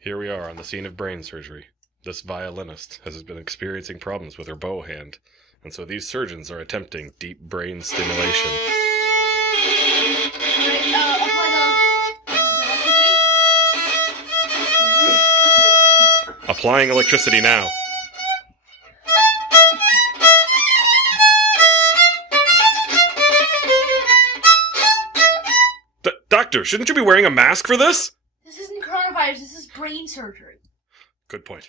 Here we are on the scene of brain surgery. This violinist has been experiencing problems with her bow hand, and so these surgeons are attempting deep brain stimulation. Applying electricity now. Doctor, shouldn't you be wearing a mask for this? This isn't coronavirus, this is brain surgery. Good point.